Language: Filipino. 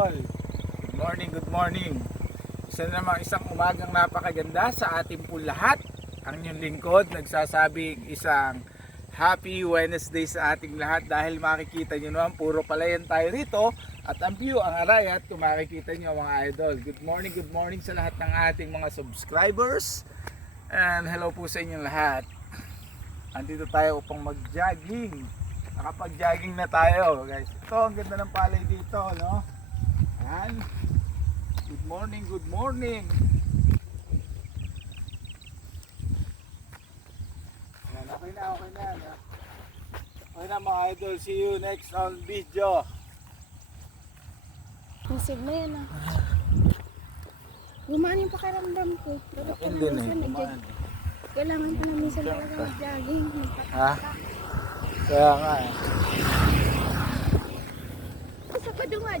idol. Good morning, good morning. Isa namang isang umagang napakaganda sa ating po lahat. Ang inyong lingkod nagsasabing isang happy Wednesday sa ating lahat dahil makikita nyo naman puro palayan tayo rito at ang view, ang arayat kung makikita nyo mga idol. Good morning sa lahat ng ating mga subscribers and hello po sa inyong lahat. Andito tayo upang mag-jogging. Nakapag-jogging na tayo guys. Ito ang ganda ng palay dito, no? Ayan. Good morning, good morning. Ayan, okay na. Okay na mga idol. See you next on video. Nasib na yan ah. Gumaan yung pakiramdam ko. Dapat Akin din eh. nag-jog. Kailangan pa na minsan talaga mag-jogging. Ha? Kaya nga eh. Isa pa doon nga,